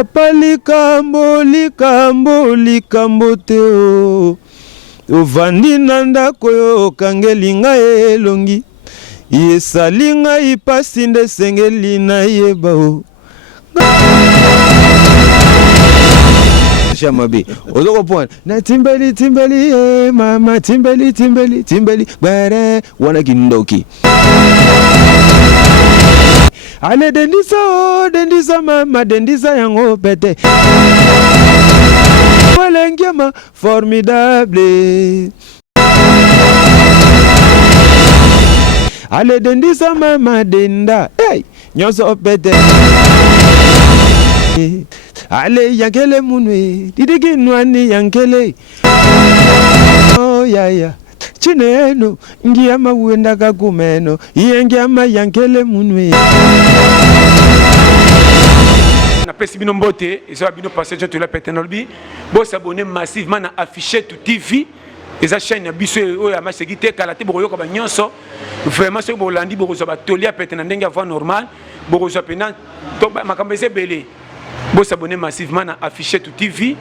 papa likambo likambo likambo te o ovandi na ndako yo okangeli ngai elongi esali ngai pasi nde esengeli nayeba o Chamabi ozoko point na timbeli timbeli mama timbeli timbeli timbeli bare wana kindoki ale dendisa o dendisa mama dendisa yango pete walengema formidable ale dendisa mama denda hey nyoso pete ale yankele munwe didigi nwani yankele oh ya chineno ngiyama wenda kakumeno yengiyama yankele munwe na pesi bino mbote ezala bino passage to la petenolobi bo s'abonner massivement na afficher tout TV eza chaîne ya biso oyo ya masegite kala te bokoyoka ba nyonso vraiment so bolandi bokozwa batoli ya pete na ndenge ya voix normal bokozwa pena to makambo ezebele bo s'abonner massivement na afficher tout TV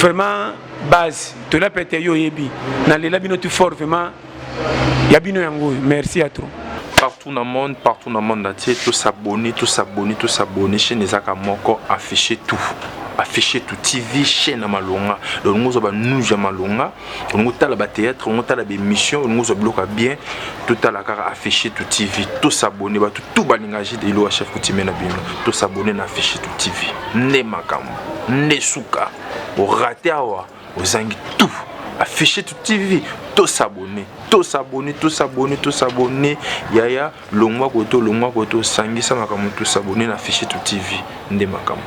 vraiment base to la pete yo yebi na lela bino tu fort vraiment ya bino yango merci à trop partout dans le monde entier, tout s'abonner, chaîne Ezaka Moko, afficher tout TV, chaîne à Malonga, donc nous avons nous à Malonga, nous avons le théâtre, nous avons des missions, nous avons bien, tout à la cara afficher tout TV, tout s'abonner, tout balingager de l'eau à chef coutumier na bino, tout s'abonner na afficher tout TV, ne makam, ne souka, au raté awa, aux zangi tout. Afficher tout TV, tous s'abonner, yaya, longwa koto, sangi sa makamu, tous s'abonner, afficher tout TV, nde makamu.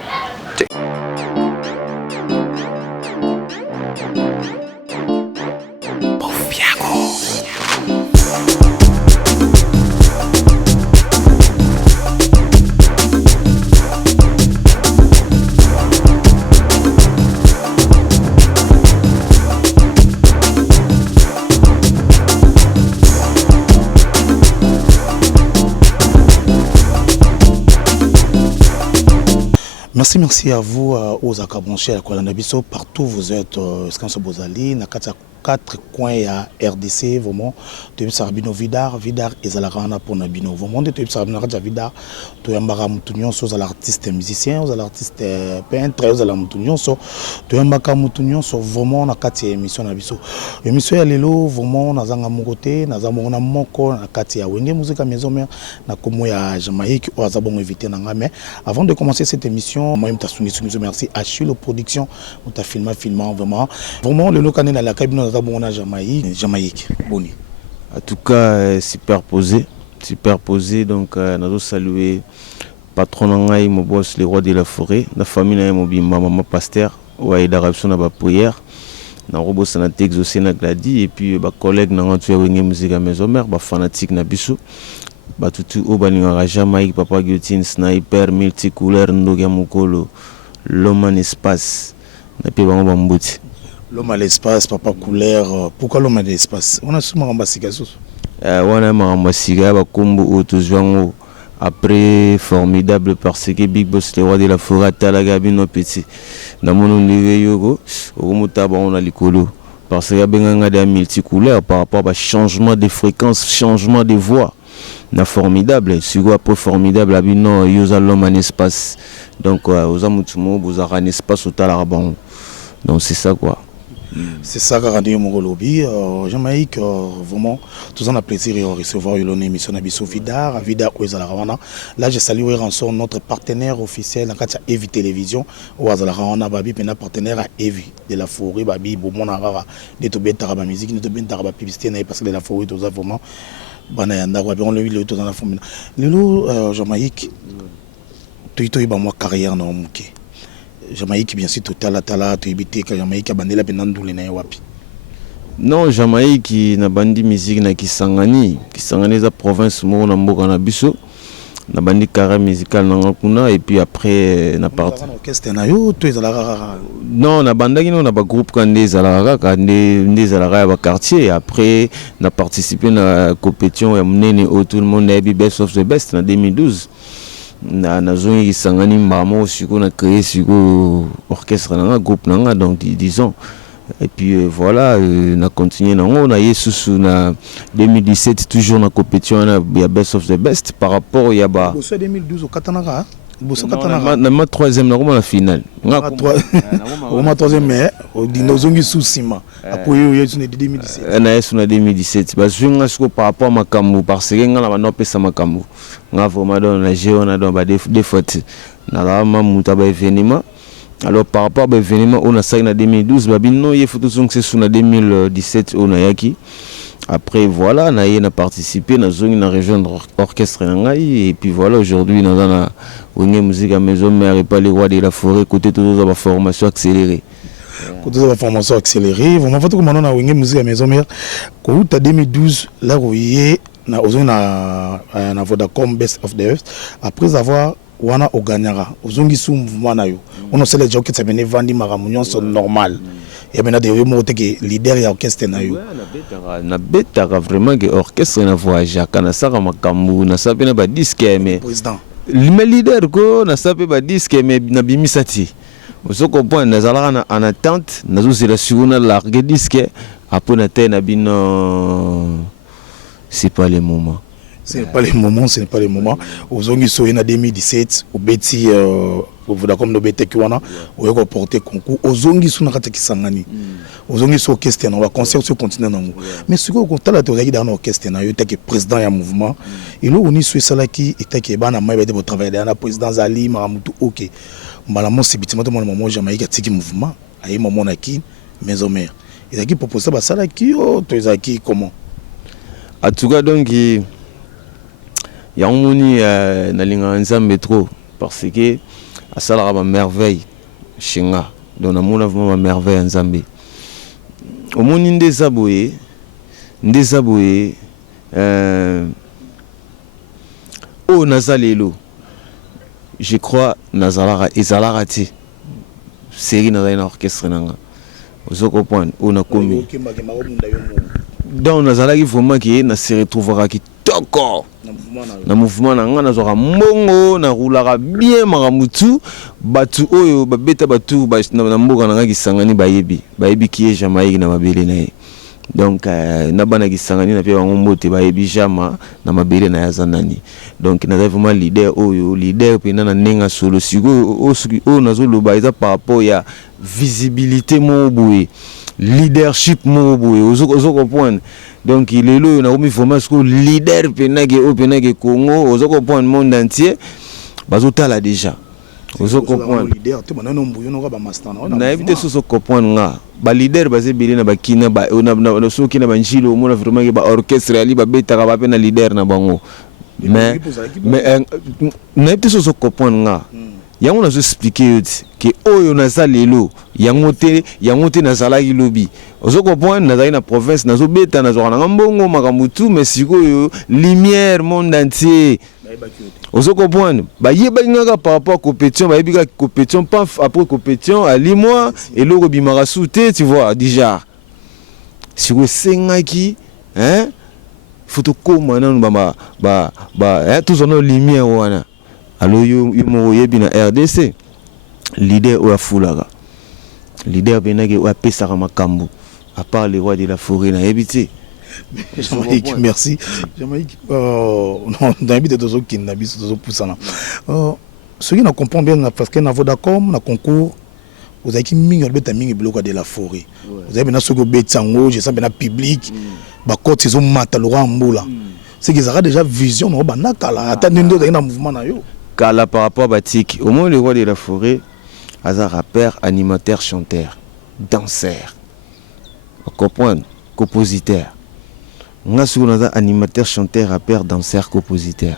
Merci à vous aux Akabonchés à Kuala Nabiso, partout vous êtes, Skanso Bozali, Nakata 4 coins à RDC, vraiment, tu Sarabino Vidar et Zalarana pour Nabino, vraiment, tu Sarabino Vidar, tu Yambara Moutounion, aux artistes musiciens, aux artistes peintres, aux Alamoutunion, tu Yambaka Moutounion, vraiment, Nakati émission Nabiso. Émission Yalelo, vraiment, Nazanga Mogote, Nazamona Moko, Nakati Wenge, musique à maison mère, Nakomo ya Jamaïque, ou Azabon évité Nangame. Avant de commencer cette émission, moi, je te merci à Achille Production, on t'a filmant vraiment, le local à la cabine. Jamaïque. Boni. En tout cas, superposé, donc nous allons saluer patron Nangaï, mon boss, les rois de la forêt, la famille Naïmobi, maman pasteur, ouais, d'Arabson à la prière, na robot sanate exaucé na gladi, et puis bah collègue na rentré wenge musique à maison mère, bah fanatique na biso, bah tout au baninga Jamaïque, papa guillotine, sniper, multicouleur, ndoga mukolo, l'homme en espace, na pe bango bambouti. L'homme à l'espace, papa couleur. Pourquoi l'homme à l'espace? On a souvent ramassé Gassous. On a ramassé Combo Autozwango. Après, formidable parce que Big Boss, le roi de la forêt, Talagabino Petit. Dans mon yogo, on a l'écolo. Parce qu'il y a des multicouleurs par rapport à changement de fréquence, changement de voix. Na formidable, si vous avez formidable, abino, yosa l'homme en espace. Donc, aux amoutoumo, vous avez un espace au talaraban. Donc, c'est ça quoi. C'est ça qu'a rendu mon lobby. Jamaïque, vraiment, tous en a plaisir de recevoir une émission Nabiso Vidar Ouezalarawana. Là, je salue Rançon, notre partenaire officiel dans Evi Télévision. Ouezalarawana, Babi, maintenant partenaire à Evi de la forêt, Babi, Bomonara, de Tobé Taraba musique, de Tobé Taraba publicité, parce que de la forêt, tout ça vraiment. Banayanda, on l'a vu le tout dans la famille. Le Jamaïque, tu as eu ma carrière dans mon quai. Jamaïque bien sûr tala tu éviter que Jamaïque abandonne la ndule na wapi. Non, Jamaïque na bandi musique na Kisangani za province mo na mboka na biso. Na bandi carré musical na kuna et puis après na parti. Orchestre na yo to ezala. Non, na bandaki no na ba groupe kande ezala kande ezala ba quartier après na participé na compétition ya mnene au tout le monde na best of the best en 2012. nazongi kisangani mbamo siko na créer siko orchestre nanga groupe nanga donc disons. Et puis voilà, on a continué. On a eu na 2017 toujours na compétition na Best of the Best par rapport à Yaba. Bosso 2012 au Katanaga. Bosso Katanaga. Na ma troisième na la finale. Na troisième mais au dinozongi sous ciment. Après il y a 2017. Na yesu na 2017. Parce que par rapport à Makambu parce que ngala na pesa Makambu. Nga vraiment dans la géo na dans des fautes. Na la mamuta ba événement. Alors par rapport à l'événement, on a ça en 2012, babino il faut tout c'est sur 2017 on a yaki. Après voilà, on a participé dans une région d'orchestre et puis voilà aujourd'hui dans la musique à maison mère et pas les rois de la forêt côté toujours la formation accélérée. Côté de la formation accélérée, vraiment fait comment on a une musique à maison mère. Quand 2012 là où il est na Vodacom Best of the Best après avoir wana oganyara ozongi su mouvement na yo on sait les gens qui s'amènent vandi maramunion sont normal et maintenant des mots que leader ya orchestre na yo na beta vraiment que orchestre na voyage kana saka makambu na sapena ba disque mais président le leader ko na sape ba disque mais na bimisati osoko point na zalaka en attente na zo la suguna largue disque après na tena bino c'est pas le moment. Ce n'est pas les moments, ce n'est pas les moments. Aux Ongiso en 2017, au Betty, au Vodacom de Betekiwana, au Yoko porté concours. Aux Ongiso n'a pas été sangani. Aux Ongiso orchestre, on va concert sur le continent. Mais ce qu'on a la théorie dans l'orchestre, il y a président du mouvement. Et là, on est sur ça qui était qui est ban à maïbe de travailler dans la président Zali, Maramutu, ok. Malamon, c'est bêtement de mon moment Jamaïque a tiré mouvement. Aïe, maman Naki, maison mère. Il a qui proposé ça là qui, oh, tu as qui comment? En tout cas, donc, Yamoni na linga nzambe trop parce que à ça la merveille chinga donc na mona vraiment merveille nzambe au moni ndezaboye oh nazalelo je crois nazalara ezalara ti série na orchestre nanga ozoko point on a commis donc nazalaki vraiment qui na se retrouvera qui toko na mouvement na nga nazwaka mbongo na roulaka bien maramutu batu oyo babeta batu na mboka na nga kisangani bayebi ki ye Jamaïque na mabele na ye donc na bana kisangani na pe bango mbote bayebi jama na mabele na ya zanani donc na vraiment leader oyo leader pe na nenga solo siko o nazoloba eza par rapport ya visibilité mo boye leadership mo boye ozo comprendre donc il est là on a vraiment ce leader penage Congo ozo comprendre monde entier bazotala déjà ozo comprendre leader te bana nombuyo no ba master na éviter so comprendre nga ba leader bazé belé na bakina ba na so kina banjilo mona vraiment ke ba orchestre ali ba betaka ba pe na leader na bango mais na éviter so comprendre nga yango nazo expliquer que oyo naza lelo yango te nazalaki lobi ozo comprendre nazali na province nazo beta nazo na mbongo makamutu mais sikoyo lumière monde entier ozo comprendre ba yeba ngaka par rapport à compétition ba yebika compétition pas après compétition ali moi et loko bimara souté tu vois déjà siko sengaki hein photo koma na ba tous on lumière wana. Alors, il y a RDC, leader ou à Foulaga, leader benage ou à Pesarama Kambu, à part les rois de la forêt, n'a évité. Jamaïque, merci. Jamaïque, non, d'habitude, de ceux qui n'habitent pas pour ça. Ceux qui ne comprennent bien, parce que dans Vodacom, dans concours, vous avez qui mingol beta mingi bloc de la forêt. Vous avez bien ceux qui bêtent sango, je sens bien public, bah quand ils ont matalora mbola. C'est qu'ils ont déjà vision, non, bah nakala, attendez nous dans un mouvement na yo. Kala par rapport à Batik, au moins le roi de la forêt, a un rappeur, animateur, chanteur, danseur. Vous comprenez? Compositeur. On a souvent un animateur, chanteur, rappeur, danseur, compositeur.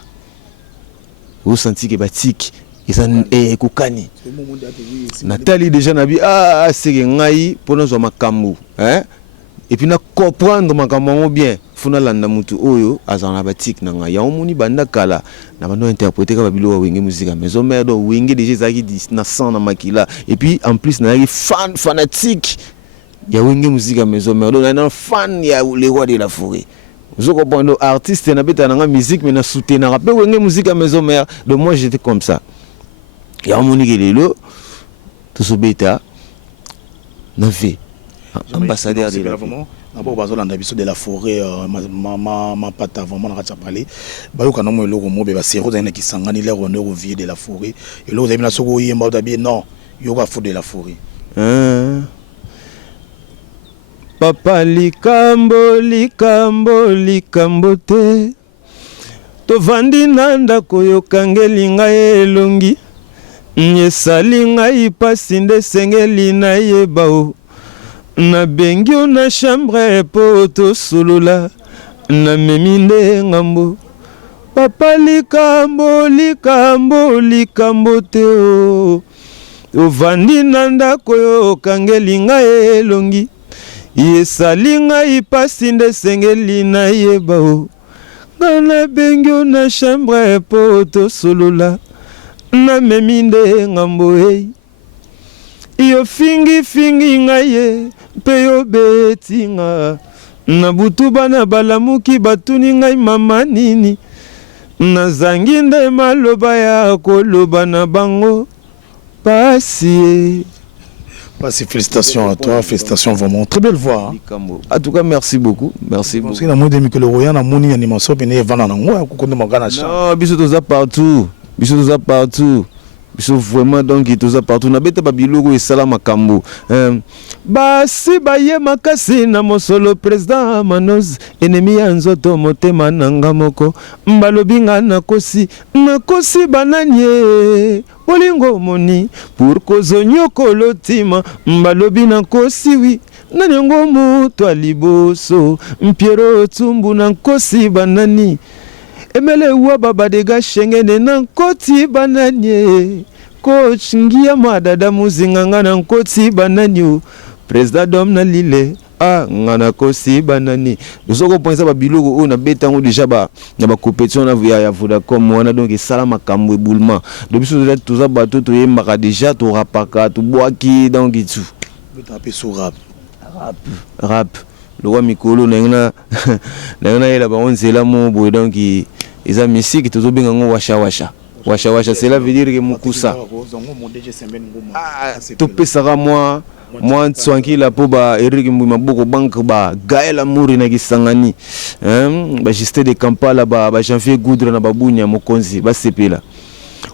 Vous sentez que Batik, ils ont un koukani. Nathalie déjà n'a dit c'est ngai pour nous makambu, hein? Et puis na comprendre makambu bien. Funa landa mutu oyo azana batik nanga ya omuni banda kala na bando interpréter ka babilo wenge musique maison mère do wenge déjà zaki na sang na makila et puis en plus na fan fanatique ya wenge musique maison mère do na fan ya les rois de la forêt Vous comprenez, artiste na beta na musique mais na soutenir après wenge musique à maison mère. Donc moi j'étais comme ça. Ya Monique Lelo tout ce beta na vie ambassadeur de la vraiment d'abord bazola ndabiso de la forêt ma pata vraiment na kacha parler bayo kana mo eloko mo be ba sero na kisangani le ronde au vie de la forêt et là vous avez na soko yemba dabi non yoga fou de la forêt. Papa likambo te tovandi na ndako yokangeli ngai elongi nyesali ngai pasi nde sengeli nayeba o nabengi o na chambre po tosolola namemi nde ngambo papa likambo te o tovandi na ndako yokangeli ngai elongi yesali ngai pasi nde sengeli nayeba o ngana bengi na chambre po tosolola namemi nde ngambo ei yo fingi ngai mpe yo beti nga na butu bana balamuki batuni ngai mama nini nazangi nde maloba ya koloba na bango pasi. Félicitations à toi, félicitations vraiment. Très belle voix. En tout cas, merci beaucoup. Merci beaucoup. Parce que la moindre que le royaume a mon animation, puis il va dans le non, bisous tous partout. Bisous tous partout. Bisous vraiment donc tous partout. Na bete babilogo et salama kambo. Basi baye makasi na mosolo président Manoz ennemi anzoto motema nanga moko mbalobinga nakosi bananye olingo moni pour kozonyoko lotima mbalobi nakosi wi nanyango mutu aliboso mpiero tumbu nakosi banani emele wa baba dega shengene nankoti bananye coach ngia madada muzinga na nkoti banani président dom na lile ngana kosi banani dosoko pensa ba biloko o na betango déjà ba na ba compétition na ya Vodacom wana donc sala makambo éboulement depuis so toza bato to yembaka déjà to rapaka to boaki donc itu taper sur rap le roi mikolo na ela ba onzela mo boy donc isa musique to zo benga ngo washa cela veut dire que mukusa to pesara moi tranquille po ba Eric Mbuma boko banque ba Gaël Amouri na kisangani ba Justin de Kampala ba Janvier Goudre na babunya mokonzi ba sepela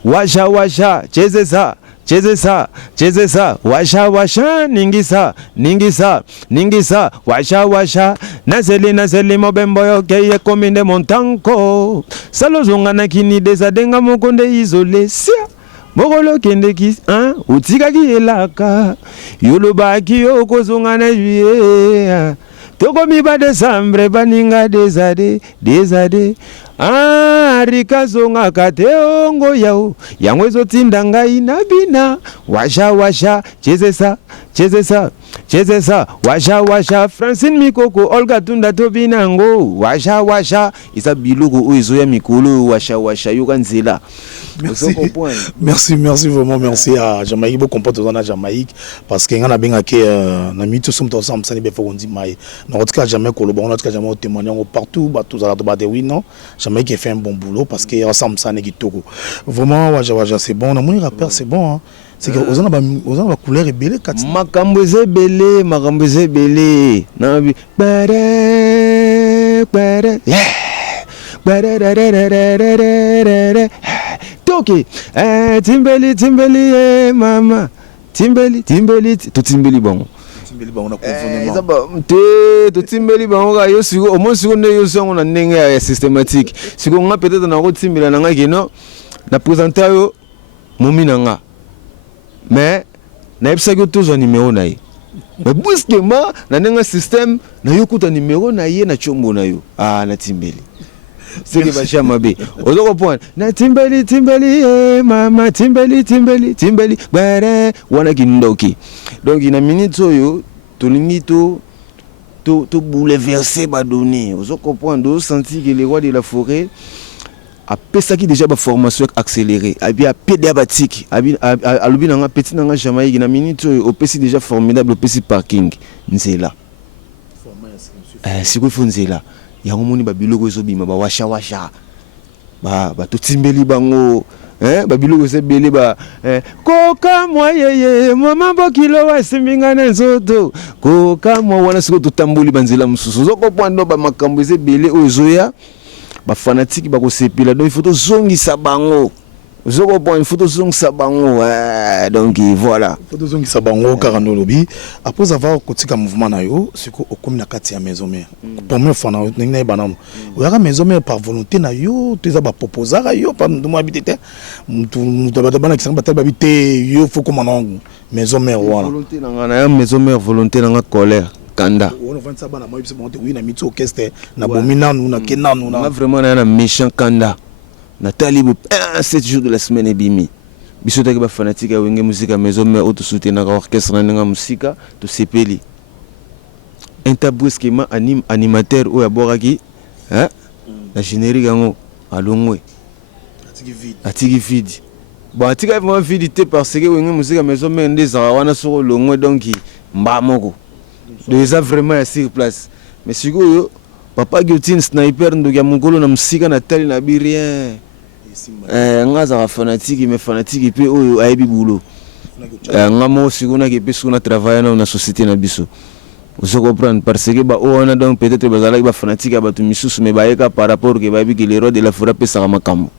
washa chezeza washa ningisa washa nazeli mobembo yoke kominde montanko salozonga na kini desadenga mokonde isolé sia Mogolo kendeki utikaki elaka yolobaki okozonga na juillet tokomi ba décembre baninga desade rikazonga kate ongo yao yango ezotinda ngai na bina washa chezesa washa Francine Mikoko Olga Tunda tobinango washa isa biloko oyo ezoya mikolo washa yoka nzela. Merci vraiment, merci à Jamaïque, beaucoup comporte dans la Jamaïque, parce qu'il y a un bien qui na mitu sommes ensemble, ça n'est pas on dit mais dans notre cas jamais collaborons, notre cas jamais témoignons partout, tous à la oui non, Jamaïque fait un bon boulot parce que ensemble ça n'est qui Togo. Vraiment waja c'est bon, mon rappeur c'est bon hein. C'est que aux gens la couleur est belle quatre. Makamboze belé, nabi bare Toki, timbeli, mama, timbeli, to timbeli bon. Timbeli bon, on a to timbeli bon, yo sigo, au moins sigo ne yo son on a nenga systématique. Sigo on a peut-être na route timbeli nanga geno, na présenter yo momi nanga. Mais na epsa go toujours numéro na ye. Mais brusquement na nenga système na yo kuta numéro na ye na chombo na yo. Na timbeli. C'est que bachia mabe ozoko point na timbeli mama timbeli bare wana kindoki donc ina minute oyo tolingi to bouleverser ba donner ozoko point do sentir que les rois de la forêt a pesaki déjà ba formation accélérée a bien pédiabatique a lobi nanga petit nanga Jamaïque na minute oyo opesi déjà formidable opesi parking nzela siko fonzela yango moni ba biloko ezobima ba washa ba totimbeli bango ba biloko ezebele ba koka mwa yeye mama bokilo wasimbinga na nzoto koka mwa wana siko totamboli banzela mususu zokopwando ba makambo ezebele oyo ezoya ba fanatiki bakosepela donc il faut tozongisa bango zokopwanda il faut tozongisa bango donc voilà il faut tozongisa bango kaka nolobi après avoir kotika mouvement na yo siko okomi na kati ya maison mère première fois na ndenge banamo oyaka maison mère par volonté na yo teza ba proposaka yo par ndimo habité mutu bana kisanga batal babité yo faut comme na maison mère wana volonté na ngana ya maison mère volonté na nga colère kanda on va ça bana moi c'est bon oui na mito orchestre na bomina na kenanu na vraiment na méchant kanda Nathalie 7 jours de la semaine ebimi biso taki ba fanatique ya wenge musique à maison mais auto soutenir na orchestre na nga musika to sepeli intabouskema animateur o ya boraki la générique ngo alongwe atiki vide bon atika vraiment vide te parce que wenge musique à maison mais ndeza wana soko longwe donc mba moko déjà vraiment à sur place mais sikoyo papa Guiltine sniper ndoki ya mukolo na musika na tali na bi rien ngaza fanatique mais fanatique pe oyo ayebi boulot ngamo sikuna ke pe suna travailler na société na biso vous comprendre parce que ba on a donc peut-être bazala ba fanatique ba tu misusu mais ba eka par rapport que ba bi que les rois de la forêt pe sa makambo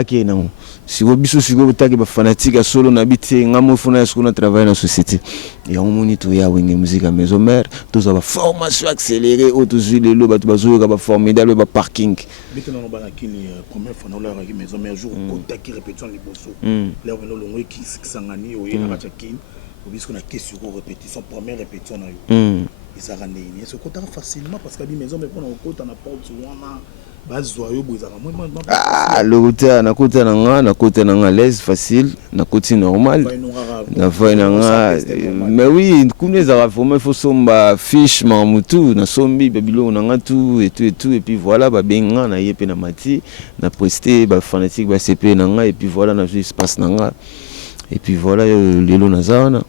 ok non si vous biso si vous taki ba fanatique solo na biti ngamo funa sikuna travailler na société et on monitor ya wenge musique à maison mère tous ba formation accélérée autour de lo ba tu bazo ka ba formidable ba parking bito na ba kini première fois na la maison mère jour contact qui répétition les bosso là on lo ngwe ki sangani o yena ba chakini obisco na question répétition première répétition na yo ça rend ni ce côté facilement parce que la maison mais pour on côté na porte wana bazoyo bozaka moi le côté na côté na l'aise facile na côté normal na voix na mais oui kuna za vraiment il faut somba fiche mamutu na sombi babilo na tout et puis voilà ba benga na yepe na mati na prester ba fanatique ba CP na et puis voilà na juste passe na et puis voilà lelo na zana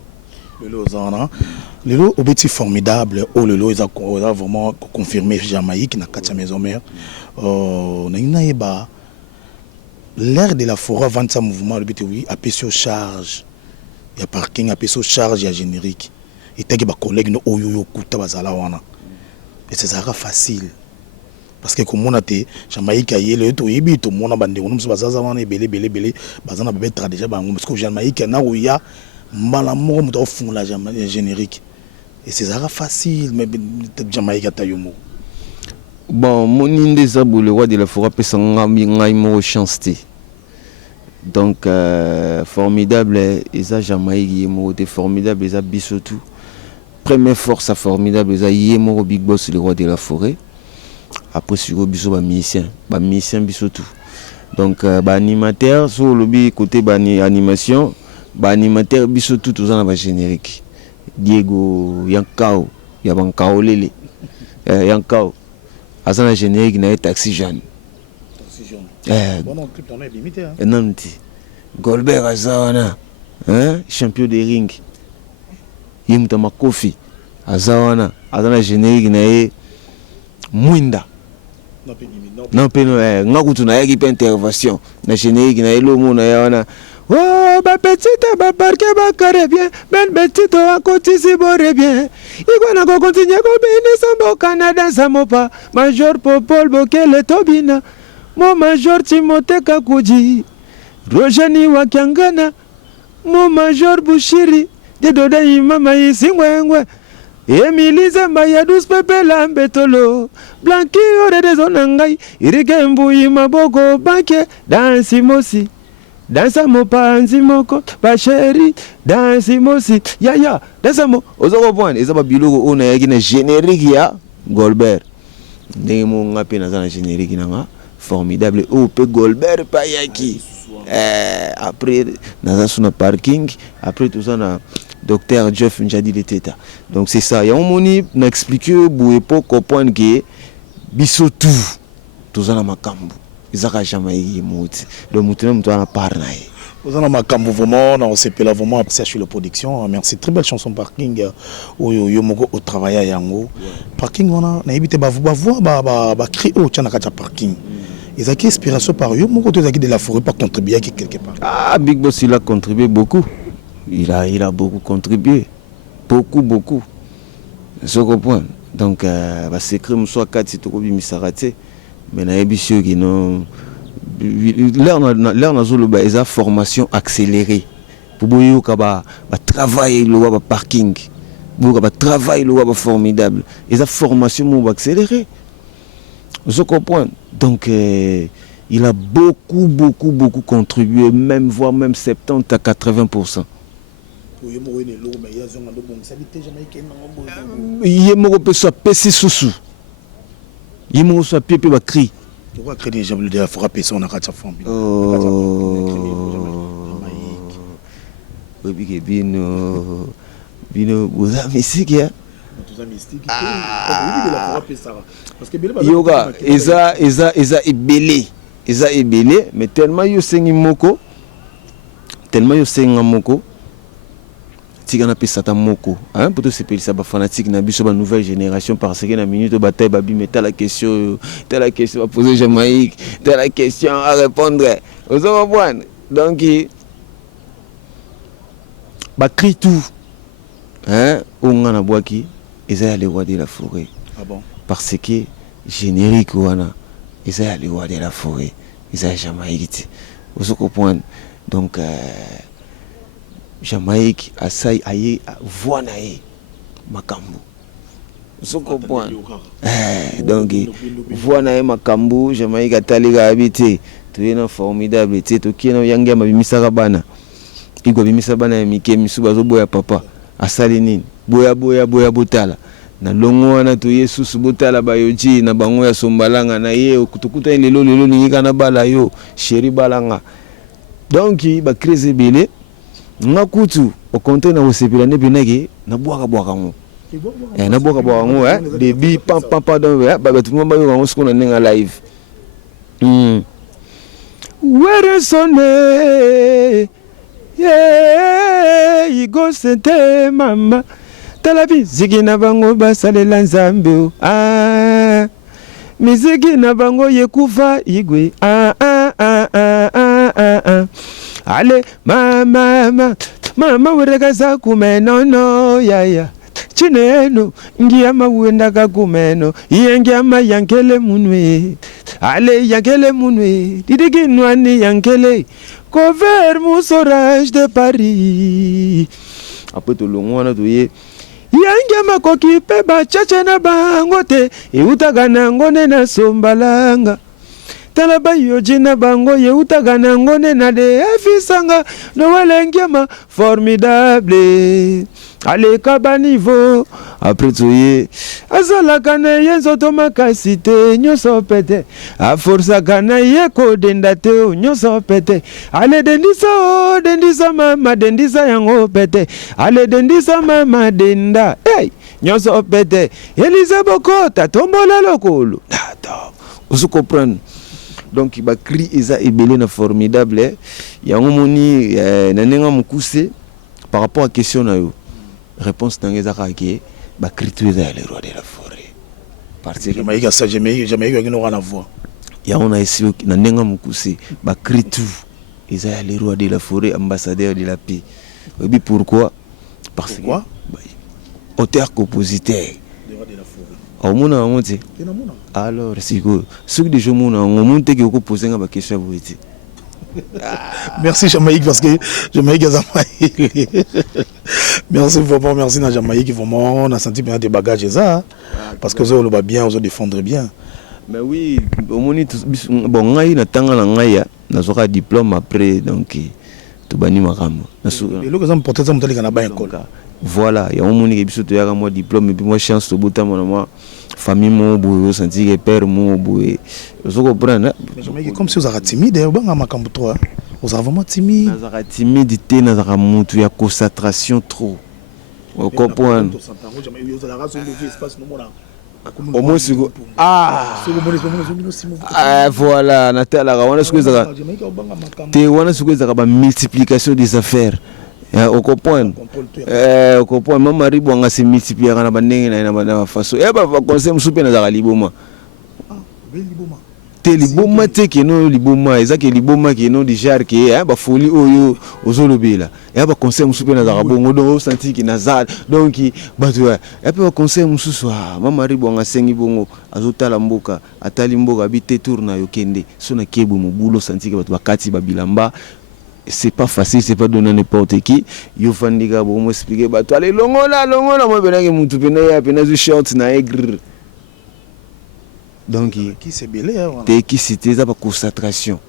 lelo obeti formidable oh lelo ils a vraiment confirmé Jamaïque na katia maison mère na inaeba l'air de la forêt avant ça mouvement le biti oui appuyé sur charge il y a parking appuyé sur charge il y a générique et tagi ba collègue no oyo kuta bazala wana et c'est ça facile parce que comme on a été Jamaïque yele to yibi to mona bande on muso bazaza wana belé bazana bebe tra déjà bango parce que Jamaïque na oya mbala moko muto ofungula générique et c'est ça facile mais Jamaïque atayomo bon moni ndeza le roi de la forêt pesa ngai mo chance te donc formidable eza Jamaïque yemo de formidable eza biso tout première force à formidable eza yemo big boss le roi de la forêt après sur biso ba musicien biso tout donc ba animateur sur le bi côté ba animation ba animateur biso tout aux ba générique Diego Yankao Yabankao lele Yankao azana générique na taxi jaune bon clip on est limité non Goldberg azana champion de ring yimta makofi azana générique na Mwinda non peno ngakutu na yaki intervention na générique na elo mona yana oh ba petite ba parquet ba carré bien ben petite a côté si boré bien igwana ko continuer ko bini sambo Canada samopa major Popol Bokele Tobina mo major Timothée Kakuji Rojani Wakiangana mo major Bushiri de doda mama isingwengwe Emily Zemba ya douce pepe lambetolo Blanqui ore de zonangai irike mbuyi maboko banke dansi mosi dansa mopa nzimoko basheri dansi mosi ya dansa mo ozoko point ezaba biloko ona yaki na générique ya Goldberg ndenge mo ngape na zana générique nanga formidable o pe Goldberg pa yaki après na suna parking après tout ça na docteur Jeff Njadi le teta donc c'est ça ya moni na expliquer bu époque au point que biso tout ça na makambo izaka Jamaïque moti donc mutu na mutu na parna Vous en avez un vraiment, on s'est fait vraiment apprécié sur la production. Merci. Très belle chanson Parking. Au travail à Yango. Parking, on a évité de voir créer au Tchanakacha Parking. Ils ont inspiration par eux. Mon côté de la forêt pas contribuer quelque part. Ah, Big Boss, il a contribué beaucoup. Il a beaucoup contribué. Beaucoup. Je comprends. Donc, c'est que je suis à 4 sites de Misarate. Mais il y a des choses qui n'ont. Là, on a une formation accélérée. Pour travailler le parking. Pour travailler le formidable. Et la formation accélérée. Je comprends. Donc, il a beaucoup contribué, voire même 70 à 80%. Il est mort pour PC sous. Il est mort sur pied pour cri. Pourquoi créer des gens de la forêt on a quatre femmes. Oui, Bino, vous avez ici qui est. Yoga, Eza ebele, mais tellement yo sengi moko, tika na pesata moko, hein, pour tout ce pays ça ba fanatique na biso ba nouvelle génération parce que na minute bataille babi mais telle la question à poser Jamaïque, telle la question à répondre. Vous comprenez? Donc ba cri tout, hein, on a boaki. Ils ont les rois de la forêt. Ah bon? Parce que générique wana, ils ont les rois de la forêt. Ils ont Jamaïque. Vous comprenez? Donc Jamaïque a ça aye voix nae makambu. Vous comprenez? Donc voix nae makambu, Jamaïque a taliga habité. Tu es formidable, tu es qui est yanga mabimisa bana. Igo bimisa bana mike misuba zo boya papa. Asalinini. Boya botala na longo wana to Yesu botala bayoji na bango ya sombalanga na ye kutukuta lelo ninga na bala yo sheri balanga donc ba crise belé ngakutu o compter na osepela ne binaki na bwaka ngo na bwaka ngo debi pam donc ba tout monde ba yo ngo skona ninga live where sonne yeah igo sente mama tala miziki na bango basalela nzambe miziki na bango yekufa igwe ale mama werekaza kumeno yaya chineno ngiyama wendaka kumeno ngiyama yankele munwe ale yankele munwe didiginwani yankele couvert mon orage de Paris après tout le monde tu yange makoki pe ba chache na bango te eutaga na ngone na sombalanga tala bayo jina bango eutaga na ngone na de efisanga no walengema formidable ale kaba niveau après tout azala kana yenzo to makasite nyoso pete a força kana yeko dendate nyoso pete ale dendisa mama dendisa yango pete ale dendisa mama denda hey nyoso pete Elisa Bokota tombola lokolo nada vous comprenez donc ba cri eza ebele na formidable yango moni na nenga mukuse par rapport à question na yo réponse n'engeza kake ba kritu eza les rois de la forêt parce que Jamaïque ça jamais qui n'aura voix ya on a ici na nenga mukuse ba kritu eza les rois de la forêt ambassadeur de la paix. Oui pourquoi parce que auteur compositeur les rois de la forêt au mona monte alors c'est quoi ce que des gens mona on monte que ko poser nga ba question boiti. Merci Jamaïque parce que Jamaïque merci vraiment merci na Jamaïque vraiment on a senti bien des bagages ça parce que on va bien on défendre bien mais oui au moni bon ngai na tanga na ngai na zoka diplôme après donc to bani makambo na su et le exemple porter ça motali kana ba école voilà il y a un moni ke biso to yaka moi diplôme et puis moi chance to bota moi famille mon boy senti que père mon boy je comprends mais comme si vous êtes timide banga makambo toi vous êtes vraiment timide nazaka timidité nazaka mutu ya concentration trop on comprend au moins siko voilà natala wana siko ezaka te wana siko ezaka ba multiplication des affaires au comprendre mama ribwanga se multiplier kana bandenge na ba façon ba conseil musupe na zaka liboma te liboma te ke no liboma ezaki liboma ke no déjà ke ba folie oyo ozolobela ba conseil musupe na zaka bongo donc senti ki nazal donc ba tu ba conseil mususu mama ribwanga sengi bongo azotala mboka atali mboka bite tour na yo kende so na kebo mo bulo senti ke ba kati ba bilamba. C'est pas facile, c'est pas donner n'importe qui. Yo fandiga bon m'expliquer ba to aller longola moi benaki mutu pena ya pena zu short na aigre. Donc qui c'est belé hein. Te qui cité ça ba concentration.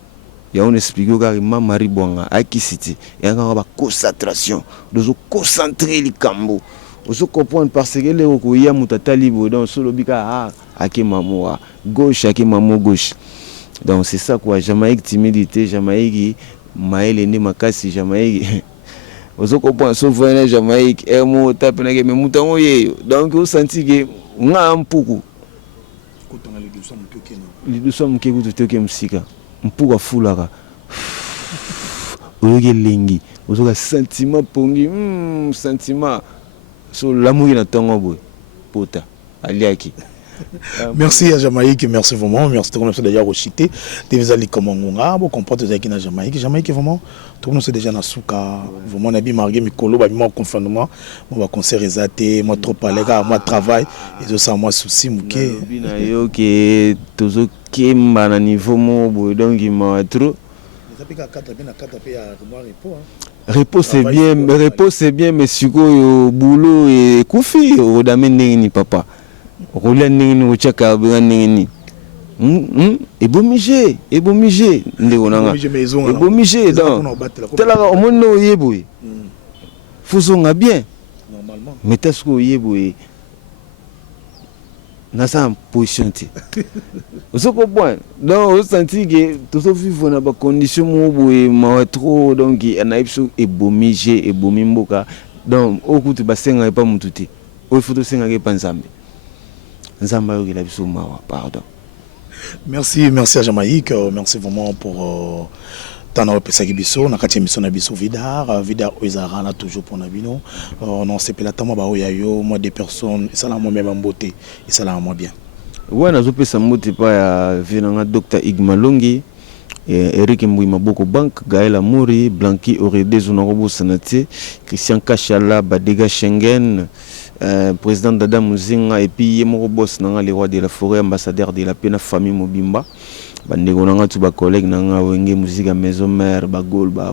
Ya on explique carrément Marie Bonga a qui cité. Ya nga ba concentration. Dozo concentrer les cambo. Ozo comprendre parce que les ko ya mutata libre donc solo bika ake mamo gauche ake mamo gauche. Donc c'est ça quoi, Jamaïque timidité, Jamaïque maele ni makasi Jamaïque ozo comprendre so voyez Jamaïque et mo tape na ke me mutango yeyo donc o senti que nga mpuku kotanga li duso mkeku tutoke msika mpuku afulaka oyoke lengi ozo ka sentiment pongi sentiment so l'amour na tongo boy pota aliaki. Merci à Jamaïque, merci vraiment, merci tout le monde d'ailleurs recité. Des allés comme on a, bon comporte avec la Jamaïque, Jamaïque vraiment, tout le monde c'est déjà na souka, vraiment on a bien marqué Mikolo, bah moi confinement, on va concert résaté, moi trop parler, moi travail, et ça moi souci mouké. Bina yo que tozo kemba na niveau mo donc il m'a trop. Repos c'est bien, mais suko boulot et koufi au damene ni papa. Roula nini uchaka nini ebomije ndeko nanga ebomije donc tela omono yebo fuzonga bien normalement mais est-ce que yebo na sa position ti osoko point donc on senti que tout ça vivre na ba condition mo boye ma trop donc na ipso ebomije ebomimboka donc okutu basenga pas mututi o faut senga ke panzambe. Pardon. Merci à Jamaïque, merci vraiment pour Tana Pesagibiso, Nakati Mission Nabiso Vidar Oizara là toujours pour Nabino. Non, c'est pas la tama ba oyayo, moi des personnes, et ça là moi même en beauté, et ça là moi bien. Ouais, na zope sa moté pa ya venanga Dr Igmalongi, Eric Mbouima Boko Bank, Gaël Amouri, Blanqui Oredé Zonarobo Sanate, Christian Kachala, Badega Schengen. Président Dada Muzinga et puis Yemoro Boss nanga les rois de la forêt, ambassadeur de la paix na famille Mobimba bandeko nanga tu ba collègue nanga wenge musique à maison mère ba gol ba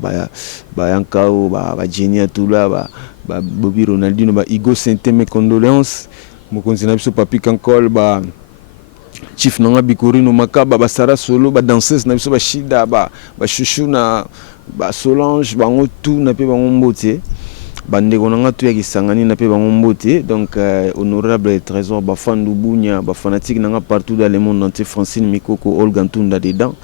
yankao ba Genia Tula ba Bobby Ronaldinho ba Igo Sainte mes condoléances mo continue biso papi kankol ba chief nanga Bikorino Makaba ba Sara Solo ba danseuse na biso ba Shida ba chouchou na ba Solange ba ngotu na pe ba ngombote bandeko nanga tu ya kisangani na pe bango mbote donc honorable trésor bafandu bunya ba fanatique nanga partout dans le monde entier Francine Mikoko Olga Ntunda dedans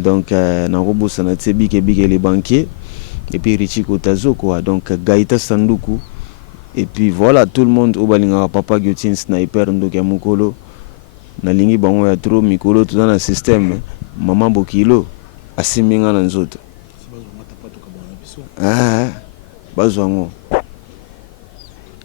donc na robo sanate bike les banquiers et puis Richie Kotazo quoi donc Gaïta Sanduku et puis voilà tout le monde au balinga papa Gyotin sniper ndoka mukolo na lingi bango ya trop mikolo tout dans le système maman Bokilo asiminga na nzoto bazwango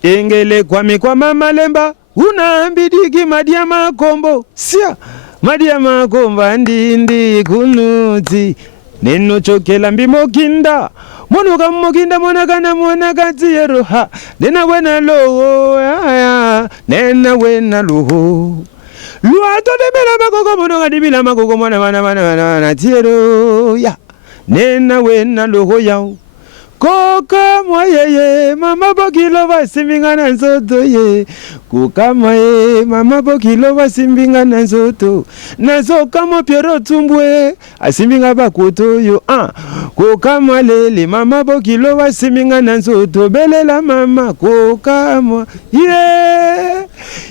engele kwa mama lemba unaambidiki madiama kombo sia madiama komba ndindi kunuti neno chokela mbimokinda monoka mokinda monaka tiyeroha nena wena loho ya nena wena loho luato debela makoko monoka dibila makoko mwana tiyero ya nena wena loho yao Koka moye mama bokilo basimbinga na nzoto ye Koka moye mama bokilo basimbinga na nzoto Nazoka mo Piero Tumbwe asimbinga bakoto yo Koka malele mama bokilo basimbinga na nzoto belela mama koka mo yeah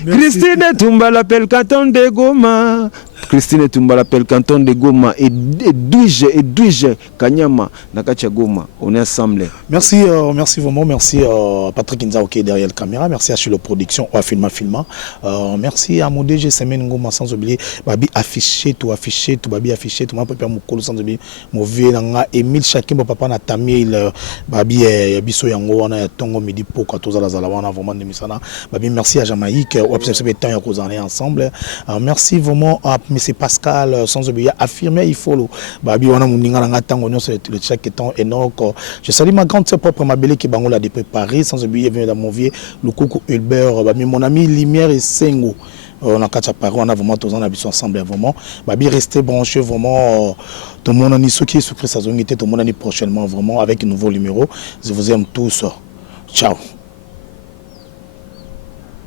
Christine Tumba l'appelle Katon de Goma Christine Tumbala appelle canton de Goma et Douige Kanyama Nakacha Goma. On est ensemble. Merci, merci vraiment. Merci Patrick Nzao qui est derrière la caméra. Merci à Chilo Production, à Filma. Merci à mon DG Semen Ngoma sans oublier. Babi affiché tout, Babi affiché tout. Moi, papa Mokolo sans oublier. Mon vieux Nanga, Emile Chakim, papa Natamil, Babi Biso Yango, on a Tongo Midi Poka, Toza la Zalawana, vraiment de Misana. Babi, merci à Jamaïque, on est ensemble. Merci vraiment à M. Pascal, sans oublier, affirmer, il faut. Babi, on a mon Ninga Tango, le chaque temps, et donc, je salue ma grande sœur propre, ma belle qui bango l'a préparé, sans oublier, venu dans mon vieux, le coucou Hulbert, Babi, mon ami Lumière et Sengo. On a quatre appareils, on a vraiment tous ensemble, vraiment. Babi, restez branchés, vraiment. Tout le monde a ce qui est secret, ça zone, tout le monde a prochainement, vraiment, avec un nouveau numéro. Je vous aime tous. Ciao.